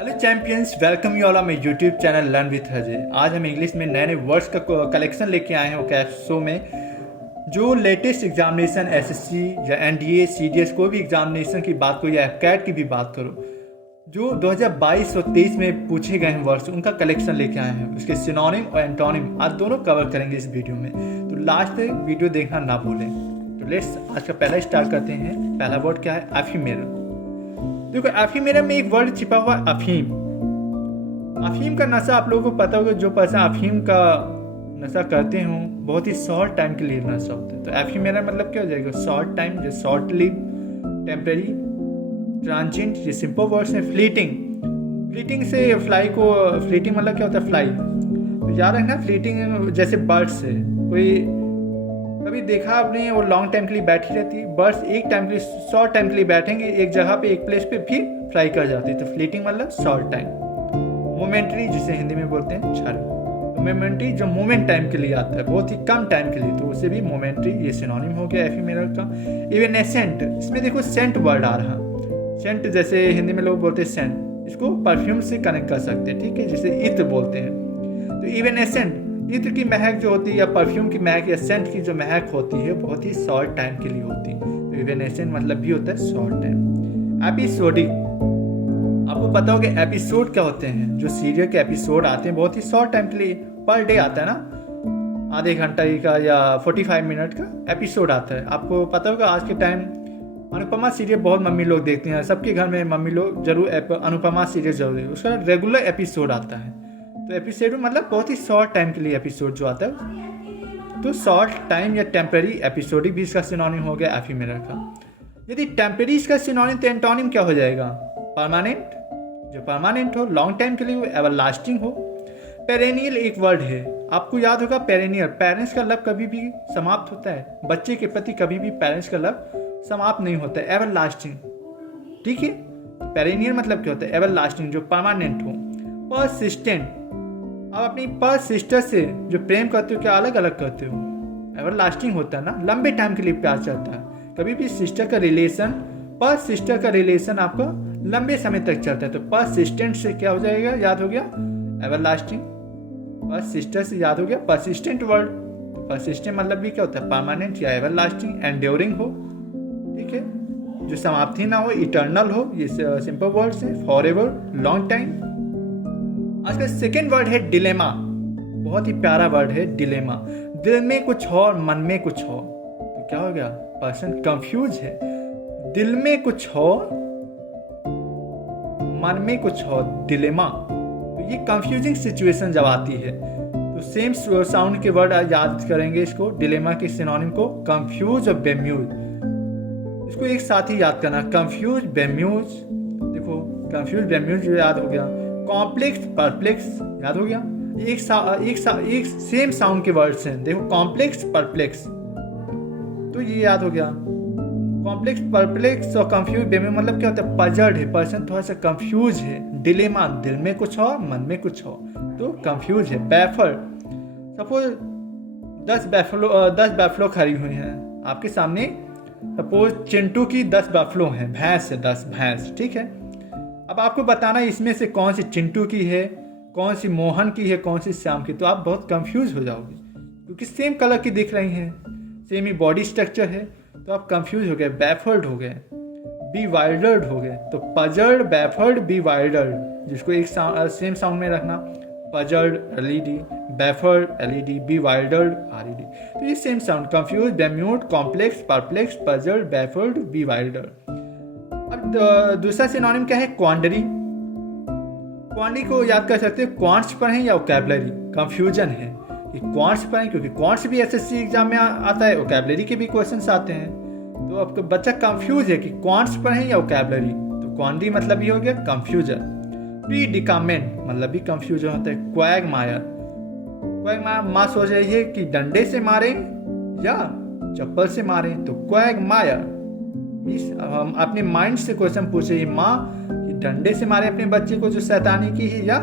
Hello champions, welcome you all on my YouTube channel learn with Ajay. आज हम English में नए नए वर्ड्स का कलेक्शन लेके आए हैं ओकैब शो में। जो लेटेस्ट एग्जामिनेशन एसएससी या एनडीए सीडीएस कोई भी एग्जामिनेशन की बात करो या कैट की भी बात करो, जो 2022 और 23 में पूछे गए हैं वर्ड्स उनका कलेक्शन लेके आए हैं। उसके सिनोनिम और एंटोनिम आज दोनों कवर करेंगे इस वीडियो में, तो लास्ट तक वीडियो देखना ना भूलें। तो लेट्स आज का पहला स्टार्ट करते हैं। पहला वर्ड क्या है? एफिमेरल। देखो, एफिमेरल में एक वर्ड छिपा हुआ अफीम। अफीम का नशा आप लोगों को पता होगा, जो पर्सन अफीम का नशा करते हों बहुत ही शॉर्ट टाइम के लिए नशा होता है। तो एफिमेरल मतलब क्या हो जाएगा? शॉर्ट टाइम, जो शॉर्ट लिव, टेम्परेरी, ट्रांजिएंट, ये सिंपल वर्ड्स हैं। फ्लीटिंग, फ्लीटिंग से फ्लाई को, फ्लीटिंग मतलब क्या होता है? फ्लाई। तो याद रखना, फ्लीटिंग जैसे बर्ड्स है, कोई कभी देखा आपने वो लॉन्ग टाइम के लिए बैठी रहती है। बर्ड्स एक टाइम के लिए, शॉर्ट टाइम के लिए बैठेंगे एक जगह पे, एक प्लेस पे, फिर फ्लाई कर जाती है। तो फ्लीटिंग मतलब शॉर्ट टाइम। मोमेंट्री, जिसे हिंदी में बोलते हैं क्षण। तो मोमेंट्री जो मोमेंट टाइम के लिए आता है, बहुत ही कम टाइम के लिए, तो उसे भी मोमेंट्री, ये सिनोनिम हो गया एफिमेरल का। इवेनेसेंट, इसमें देखो सेंट वर्ड आ रहा। सेंट जैसे हिंदी में लोग बोलते हैं सेंट, इसको परफ्यूम से कनेक्ट कर सकते हैं, ठीक है, जिसे इत्र बोलते हैं। तो इवेनेसेंट, इत्र की महक जो होती है या परफ्यूम की महक या सेंट की जो महक होती है बहुत ही शॉर्ट टाइम के लिए होती है। तो इवेनेसेंट मतलब भी होता है शॉर्ट टाइम। एपिसोडिक, आपको पता होगा एपिसोड क्या होते हैं। जो सीरियल के एपिसोड आते हैं बहुत ही शॉर्ट टाइम के लिए, पर डे आता है ना, आधे घंटा का या 45 मिनट का एपिसोड आता है। आपको पता होगा आज के टाइम अनुपमा सीरियल बहुत मम्मी लोग देखते हैं, सबके घर में मम्मी लोग जरूर अनुपमा सीरियल जरूर है, उसका रेगुलर एपिसोड आता है। तो एपिसोड मतलब बहुत ही शॉर्ट टाइम के लिए एपिसोड जो आता है। तो शॉर्ट टाइम या टेम्पररी, एपिसोडिक भी इसका सिनोनिम हो गया एफिमेरल का। यदि टेम्पररी इसका सिनोनिम, तो एंटोनिम क्या हो जाएगा? परमानेंट, जो परमानेंट हो, लॉन्ग टाइम के लिए हो, एवर लास्टिंग हो। पेरेनियल एक वर्ड है, आपको याद होगा पेरेनियल, पेरेंट्स का लव कभी भी समाप्त होता है, बच्चे के प्रति कभी भी पेरेंट्स का लव समाप्त नहीं होता है, एवर लास्टिंग, ठीक है। पेरेनियल मतलब क्या होता है? एवर लास्टिंग, जो परमानेंट हो। परसिस्टेंट, आप अपनी पर सिस्टर से जो प्रेम करते हो क्या अलग अलग करते हो? एवर लास्टिंग होता है ना, लंबे टाइम के लिए प्यार चलता है। कभी भी सिस्टर का रिलेशन, पर सिस्टर का रिलेशन आपका लंबे समय तक चलता है। तो परसिस्टेंट से क्या हो जाएगा? याद हो गया एवर लास्टिंग। परसिस्टर से याद हो गया परसिस्टेंट वर्ड। तो परसिस्टेंट मतलब भी क्या होता है? परमानेंट या एवर लास्टिंग। एंड्योरिंग हो, ठीक है, जो समाप्ति ना हो, इटर्नल हो, ये सिंपल वर्ड्स हैं। Forever, long time. आज का सेकेंड वर्ड है डिलेमा। बहुत ही प्यारा वर्ड है डिलेमा। दिल में कुछ हो और मन में कुछ हो, तो क्या हो गया? पर्सन कंफ्यूज है। दिल में कुछ हो, मन में कुछ हो, डिलेमा। तो ये कंफ्यूजिंग सिचुएशन जब आती है, तो सेम साउंड के वर्ड याद करेंगे इसको, डिलेमा के सिनोनिम को, कंफ्यूज और बेम्यूज। इसको एक साथ ही याद करना, कंफ्यूज, बेम्यूज। देखो, कंफ्यूज, बेम्यूज याद हो गया। कॉम्प्लेक्स, परप्लेक्स याद हो गया। एक सेम साउंड के वर्ड्स हैं, देखो, कॉम्प्लेक्स, परप्लेक्स, तो ये याद हो गया। कॉम्प्लेक्स, परप्लेक्स और कंफ्यूज, बेम्यूज मतलब क्या होता है? पजल्ड है, पर्सन थोड़ा सा कंफ्यूज है। डिलेमा, दिल में कुछ हो मन में कुछ हो, तो कंफ्यूज है। बैफर, सपोज 10 बैफलो खड़ी हुई हैं आपके सामने। सपोज चिंटू की 10 बैफलो हैं, भैंस है 10 भैंस, ठीक है। अब आपको बताना इसमें से कौन सी चिंटू की है, कौन सी मोहन की है, कौन सी श्याम की। तो आप बहुत कंफ्यूज हो जाओगे, क्योंकि सेम कलर की दिख रही हैं, सेम ही बॉडी स्ट्रक्चर है, तो आप कंफ्यूज हो गए, बैफर्ड हो गए, बीवाइल्डर्ड हो गए। तो पजल्ड, बैफर्ड, बीवाइल्डर्ड, जिसको एक सेम साउंड में रखना, puzzled LED, baffled LED, bewildered RED. तो ये same sound, confuse, bemuse, complex, perplex, puzzled, baffled, bewildered. अब दूसरा सिनोनिम क्या है? क्वांडरी। क्वांडरी को याद कर सकते हैं, क्वांट्स पर है या वोकैबुलरी। कंफ्यूजन है कि क्वांट्स पर है, क्योंकि क्वांट्स भी एसएससी एग्जाम में आता है, वोकैबुलरी के भी क्वेश्चंस आते हैं। तो आपका बच्चा कंफ्यूज है कि क्वांट्स पर है या वोकैबुलरी। तो क्वांडरी मतलब ये हो गया कंफ्यूजन। प्रीडिकामेंट मतलब भी कंफ्यूजन होता है। क्वैगमायर, क्वैगमायर, माँ सोच रही है कि डंडे से मारे या चप्पल से मारे, तो क्वैगमायर। हम अपने माइंड से क्वेश्चन पूछे, माँ कि डंडे से मारे अपने बच्चे को जो शैतानी की है या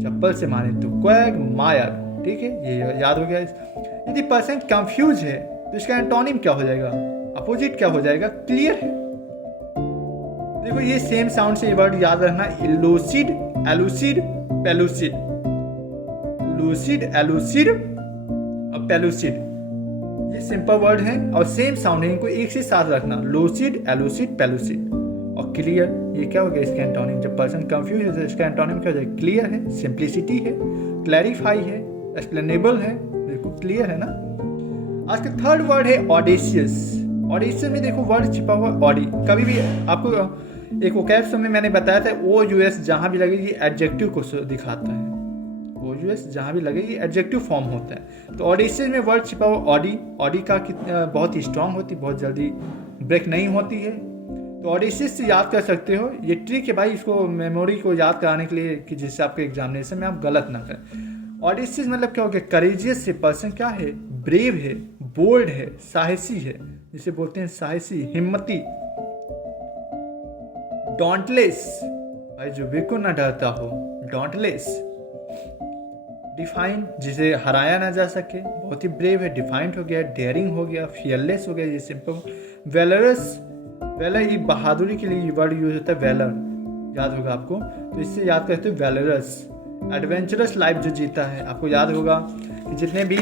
चप्पल से मारे, तो क्वैगमायर, ठीक है, ये याद हो गया। यदि पर्सन कंफ्यूज है तो इसका एंटोनिम क्या हो जाएगा? अपोजिट क्या हो जाएगा? क्लियर है। देखो ये सेम साउंड से ये वर्ड याद रखना, लूसिड, एलूसिड, पेलूसिड, लूसिड, एलूसिड और पेलूसिड, ये सिंपल वर्ड हैं और सेम साउंड है, इनको एक से साथ रखना, लूसिड, एलूसिड, पेलूसिड। और क्लियर, ये क्या हो गया इसका एंटोनिम, जब पर्सन कंफ्यूज है तो इसका एंटोनिम क्या हो जाएगा, क्लियर है, सिंप्लिसिटी है, क्लैरिफाई है, एक्सप्लेनेबल है, बिल्कुल क्लियर है ना। आज का थर्ड वर्ड है ऑडेशियस। ऑडेशियस में देखो वर्ड छिपा हुआ ऑडी, कभी भी आपको एक वोकैब में मैंने बताया था, ओ यू एस जहाँ भी लगेगी एडजेक्टिव को दिखाता है, ओ यू एस जहाँ भी लगेगी एडजेक्टिव फॉर्म होता है। तो ऑडेशियस में वर्ड छिपा हुआ ऑडी, ऑडी का बहुत ही स्ट्रांग होती, बहुत जल्दी ब्रेक नहीं होती है। तो ऑडेशियस से याद कर सकते हो, ये ट्रिक है भाई इसको मेमोरी को याद कराने के लिए कि जिससे आपके एग्जामिनेशन में आप गलत ना करें। ऑडेशियस मतलब क्या हो गया, करेजियस से पर्सन क्या है, ब्रेव है, बोल्ड है, साहसी है, जिसे बोलते हैं साहसी, हिम्मती। डॉन्टलेस, भाई जो बिल्कुल ना डरता हो, डॉन्टलेस। डिफाइन, जिसे हराया ना जा सके, बहुत ही ब्रेव है, डिफाइंड हो गया, डेयरिंग हो गया, फियरलेस हो गया, ये सिंपल। वेलरस, वेलर ये बहादुरी के लिए वर्ड यूज होता है, वेलर याद होगा आपको, तो इससे याद करते हो वेलरस। एडवेंचरस लाइफ जो जीता है, आपको याद होगा कि जितने भी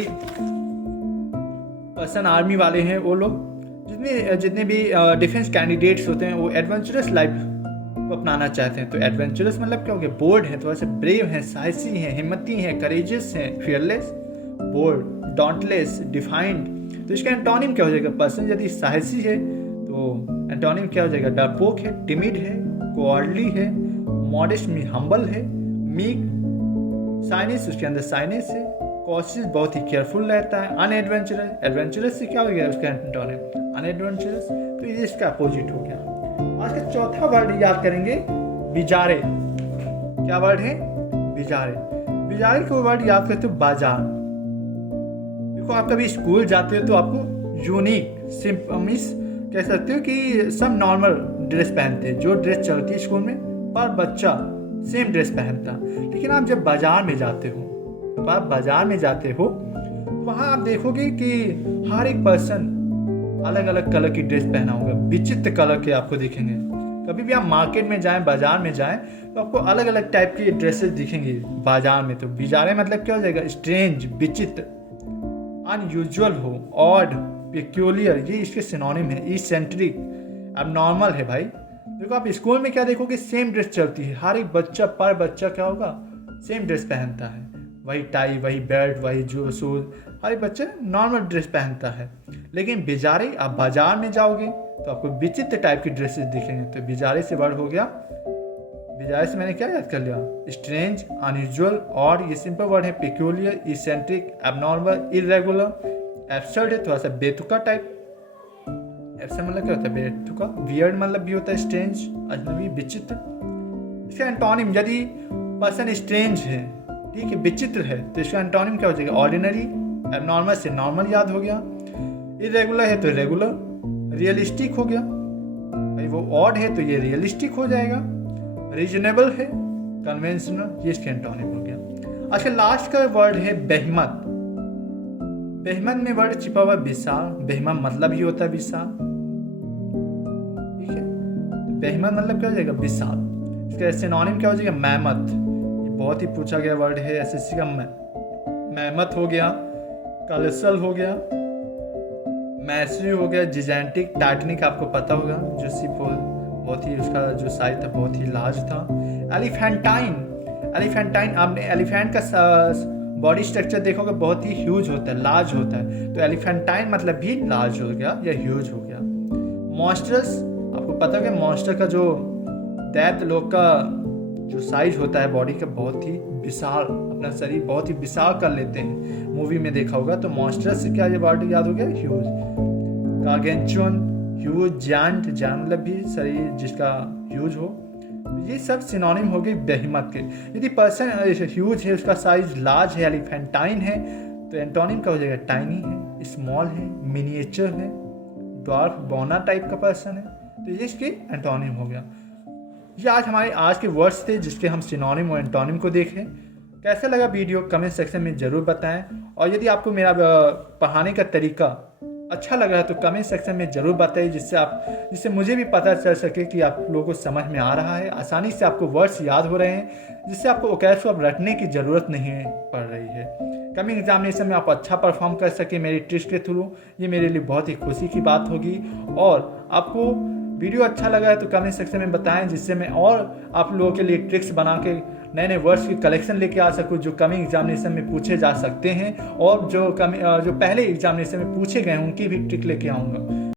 पर्सन आर्मी वाले हैं वो लोग, जितने भी डिफेंस कैंडिडेट्स होते हैं वो एडवेंचरस लाइफ को अपनाना चाहते हैं। तो एडवेंचरस मतलब क्या हो गया, बोल्ड है, थोड़ा सा ब्रेव है, साहसी है, हिम्मती है, करेजियस है, फियरलेस, बोल्ड, डॉन्टलेस, डिफाइंड। तो इसका एंटोनिम क्या हो जाएगा, पर्सन यदि साहसी है तो एंटोनिम क्या हो जाएगा, डरपोक है, टिमिड है, कोऑर्डली है, मॉडेस्ट में हम्बल है, मीक, साइनिस उसके अंदर साइनिस है, कॉशियस बहुत ही केयरफुल रहता है, अनएडवेंचरस, एडवेंचरस से क्या हो गया उसका एंटोनिम अनएडवेंचरस, तो ये इसका अपोजिट हो गया। आज का चौथा वर्ड याद करेंगे, बिजारे। क्या वर्ड है, बिजारे। बिजारे को वर्ड याद करते हो, बाजार। देखो आप कभी स्कूल जाते हो तो आपको यूनिक मीन्स कह सकते हो कि सब नॉर्मल ड्रेस पहनते हैं, जो ड्रेस चलती है स्कूल में, पर बच्चा सेम ड्रेस पहनता। लेकिन आप जब बाजार में जाते हो, तो आप बाजार में जाते हो तो वहाँ आप देखोगे कि हर एक पर्सन अलग अलग कलर की ड्रेस पहना होगा, विचित्र कलर के आपको दिखेंगे। कभी भी आप मार्केट में जाएं, बाजार में जाएं, तो आपको अलग अलग टाइप की ड्रेसेस दिखेंगी बाजार में। तो बिजारे मतलब क्या हो जाएगा, स्ट्रेंज, विचित्र, अनयूजुअल हो, ऑड, पेक्यूलियर, ये इसके सिनोनिम है। इसेंट्रिक, एबनॉर्मल है भाई। देखो आप स्कूल में क्या देखोगे, सेम ड्रेस चलती है, हर एक बच्चा पर बच्चा क्या होगा, सेम ड्रेस पहनता है, वही टाई, वही बेल्ट, वही जो शूज, हर एक बच्चा नॉर्मल ड्रेस पहनता है। लेकिन बिजारे, आप बाजार में जाओगे तो आपको विचित्र टाइप की ड्रेसेस दिखेंगे। तो बिजारे से वर्ड हो गया, बिजारे से मैंने क्या याद कर लिया, स्ट्रेंज, अनयूजुअल, ऑड, ये सिंपल वर्ड है, peculiar, eccentric, abnormal, irregular, absurd है, थोड़ा सा बेतुका टाइप। एब्सर्ड मतलब क्या होता है, बेतुका। वियर्ड मतलब भी होता है स्ट्रेंज, अजनबी, विचित्र। इसका एंटोनिम, यदि पर्सन स्ट्रेंज है, ठीक है, विचित्र है, तो इसका एंटोनिम क्या हो जाएगा, ऑर्डिनरी। एबनॉर्मल से नॉर्मल याद हो गया, इरेगुलर है तो रेगुलर, रियलिस्टिक हो गया, भाई वो ऑड है तो ये रियलिस्टिक हो जाएगा, रीजनेबल है, कन्वेंशनल, ये इसके एंटोनिम हो गया। अच्छा लास्ट का वर्ड है बेहमत। बेहमत में वर्ड छिपा हुआ विशाल, बेहमत मतलब ही होता है विशाल, ठीक है। तो बेहमत मतलब क्या हो जाएगा, विशाल। इसका सिनोनिम क्या हो जाएगा, मैमथ। ये बहुत ही पूछा गया वर्ड है एसएससी का। मैमथ हो गया, कलसल हो गया, मैसरी हो गया, जिजेंटिक, टाइटनिक आपको पता होगा, जो शिप बहुत ही उसका जो साइज था बहुत ही लार्ज था। एलिफेंटाइन, एलिफेंटाइन आपने एलिफेंट का बॉडी स्ट्रक्चर देखोगे बहुत ही ह्यूज होता है, लार्ज होता है, तो एलिफेंटाइन मतलब भी लार्ज हो गया या ह्यूज हो गया। मॉन्स्टर्स, आपको पता है मॉन्स्टर का जो दैत लोग का जो साइज होता है बॉडी का बहुत ही विशाल, अपना शरीर बहुत ही विशाल कर लेते हैं, मूवी में देखा होगा। तो मॉन्स्टर्स से क्या ये वर्ड याद हो गया, ह्यूज। गार्गेंचुअन, ह्यूज, जायंट, जायंट मतलब भी शरीर जिसका ह्यूज हो। ये सब सिनोनिम हो गई बेहमत के। यदि पर्सन ह्यूज है, उसका साइज लार्ज है, एलिफेंटाइन है, तो एंटोनिम क्या हो जाएगा, टाइनी है, स्मॉल है, मिनिएचर है, ड्वार्फ, बौना टाइप का पर्सन है, तो ये इसके एंटोनिम हो गया। ये आज हमारे आज के वर्ड्स थे जिसके हम सिनोनिम और एंटोनिम को देखें। कैसा लगा वीडियो कमेंट सेक्शन में ज़रूर बताएं, और यदि आपको मेरा पढ़ाने का तरीका अच्छा लग रहा है तो कमेंट सेक्शन में ज़रूर बताइए, जिससे मुझे भी पता चल सके कि आप लोगों को समझ में आ रहा है, आसानी से आपको वर्ड्स याद हो रहे हैं, जिससे आपको ओकैश को अब रटने की ज़रूरत नहीं पड़ रही है। कमिंग एग्जामिनेशन में आप अच्छा परफॉर्म कर सके मेरी ट्रिक्स के थ्रू, ये मेरे लिए बहुत ही खुशी की बात होगी। और आपको वीडियो अच्छा लगा है तो कमेंट सेक्शन में बताएं, जिससे मैं और आप लोगों के लिए ट्रिक्स बना के नए नए वर्ड्स की कलेक्शन लेके आ सकूँ जो कमिंग एग्जामिनेशन में पूछे जा सकते हैं, और जो पहले एग्जामिनेशन में पूछे गए हैं उनकी भी ट्रिक लेके आऊँगा।